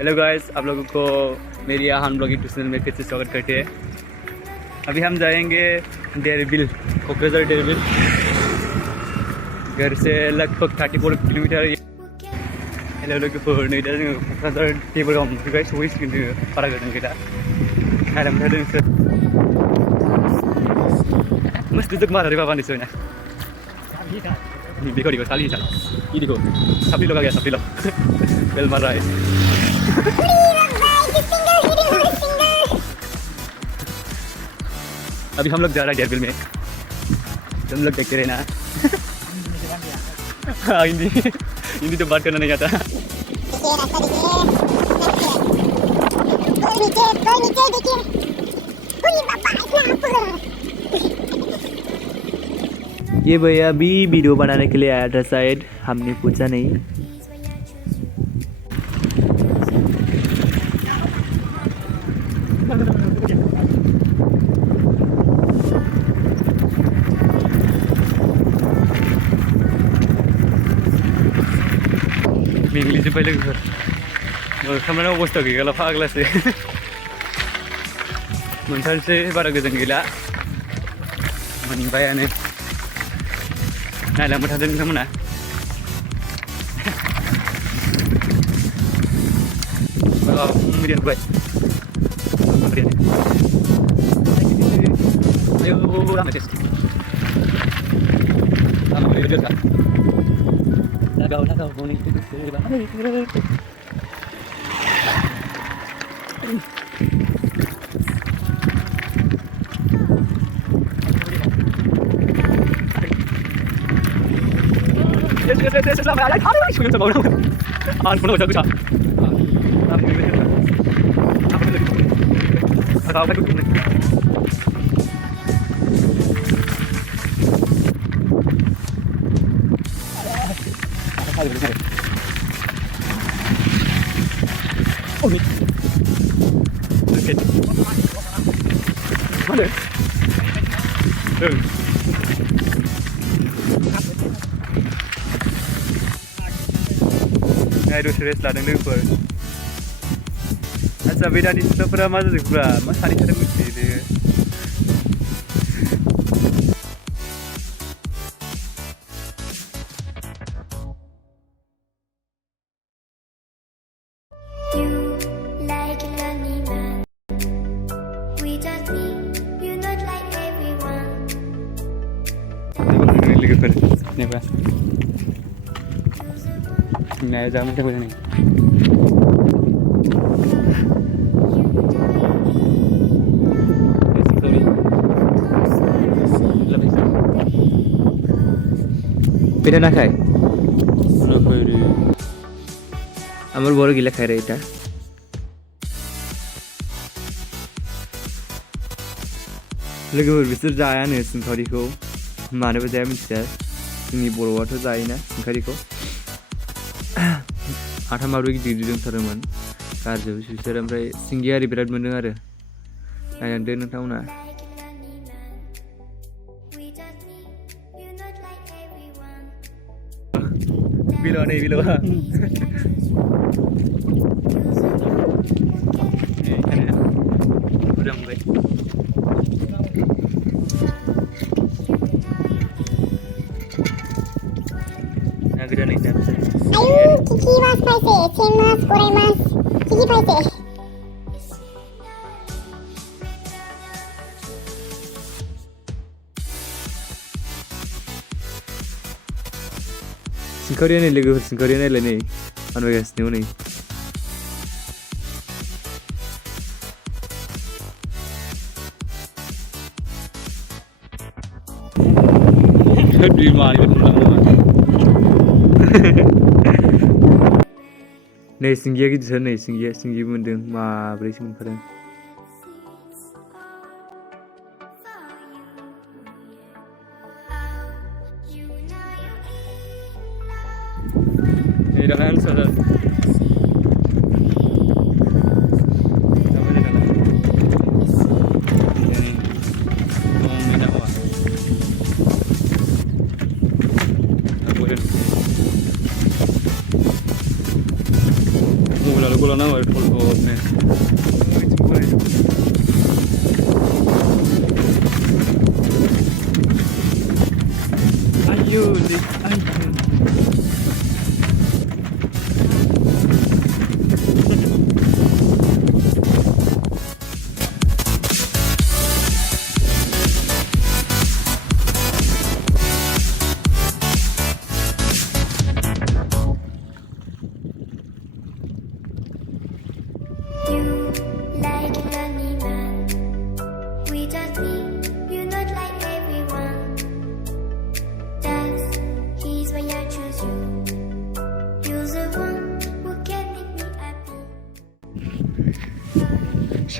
Hello guys, आप लोगों को मेरी हम ब्लॉगिंग चैनल में फिर से स्वागत करते हैं। अभी हम जाएंगे डेरबिल, कोकराझार डेरबिल। घर से लगभग 34 किलोमीटर। हेलो लोगोफोर, नै दा जोङो क'क्राझार डेरबिलाव मोनफैबाय, सहैसिगोन जोङो बारा गोजान गैला। नायलांबाय थादों नोंसोर। मस्त जोग मार रहे बाबा ने सोना। देखो देखो साली साल ये देखो सभी लोग आ गया, सभी लोग बेल मार रहा है। अभी हम लोग जा रहे हैं डेरबिल में, तुम लोग देखते रहना। हाँ, हिंदी हिंदी तो बात करना नहीं आता। ये भैया भी वीडियो बनाने के लिए आया था शायद, हमने पूछा नहीं। इंग्लिश से पहले खाना अवस्था गैला फाग्लासो। मोनथारसै बारा गोजान गैला, मोनबायानो। नायलांबाय थादों नोंथांमोना। नुबाय दसे रेस्ट लादों लोगोफोर। आच्छा, बे दानि सिख्लाफोरा मा जाजोबखोब्रा? मा सानै साथाम मिथियो। लोगोफोर जेनेबा नाया जा मोजां मोजां nih। Beda na khai? Amar boro gila khai raha eta. लोगोफोर बिसोर जायानो सिंखारिखौ, मानोबा जाया मिथिया। जोंनि बर'आथ' जायोना सिंखारिखौ। आथा माब्रै गिदिर गिदिर दंथारोमोन, गारजोबोसै बिसोर। ओमफ्राय सिंगि आरि बिराद मोनदों आरो। नायनांदो नोंथांमोना। बिलवा नै बिलवा। उdah mulai. Nah, gede nih dan. Ayo, Kiki mas paise, mas, korai mas, Kiki paise. Singkarian nih logo, singkarian aja nih. Anu guys, nih. Di mana itu? Nih singgi lagi di sana nih, singgi mendeng, mabrei sih mungkin. Ini dah answer. bola nawa follow ne. Ayo, ayo.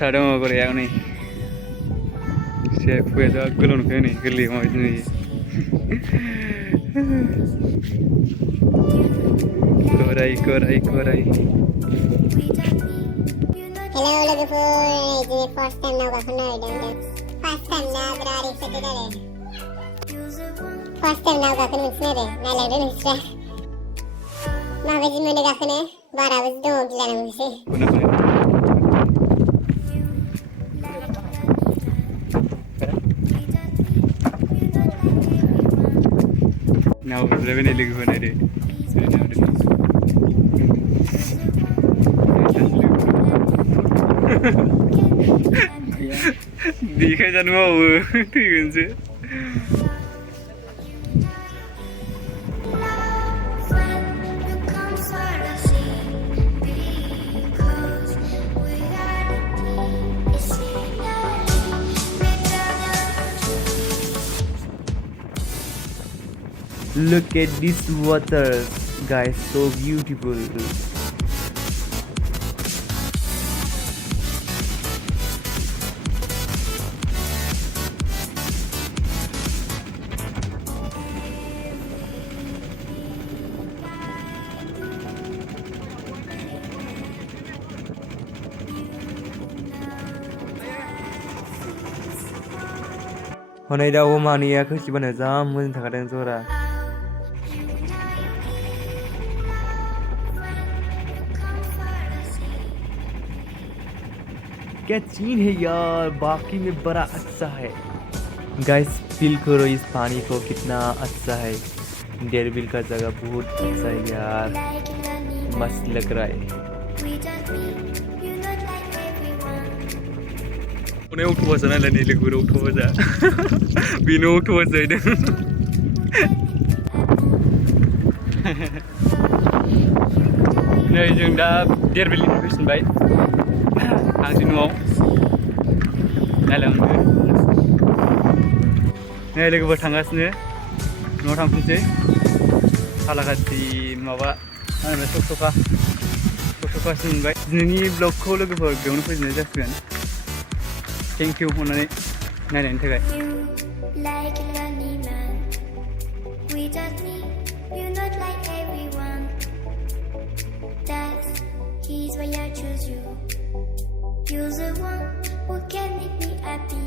Shadow gore yang ni. Saya punya tu gelon ke ni, geli macam ni. Korai. Hello logofor, ini first time na aku kenal dan first time na berari sedih deh. First time na aku kenal sendiri, nalar dulu sih. Mabes mana aku kenal, bara bes dong gila nama sih. Now seven lagi mana deh? Di kerja mau, tu kan sih. Look at this water, guys, so beautiful. Hôm nay đâu mà nia cứ chỉ bận ra muốn thằng đang rồi ra. क्या चीन है यार, बाकी में बड़ा अच्छा है। Guys feel करो इस पानी को, कितना अच्छा है। डेरविल का जगह बहुत अच्छा है यार, मस्त लग रहा है। उन्हें उठवा जाना लेने लगे गुरु उठवा जा, बिनो उठवा जाए नै जों दा डेरविलनि फैफिनबाय आंनि न'आव नायलांनो नै लोगोफोर थांगासिनो न'आव थांफिनसै सालाखाथि माबा मा होनो सखसखासिम मोनबाय दिनैनि ब्लगखौ लोगोफोर बेयावनो फोजोबनाय जासिगोन थेंक इउ अननानै नायनायनि थाखाय He's why I choose you. You're the one who can make me happy.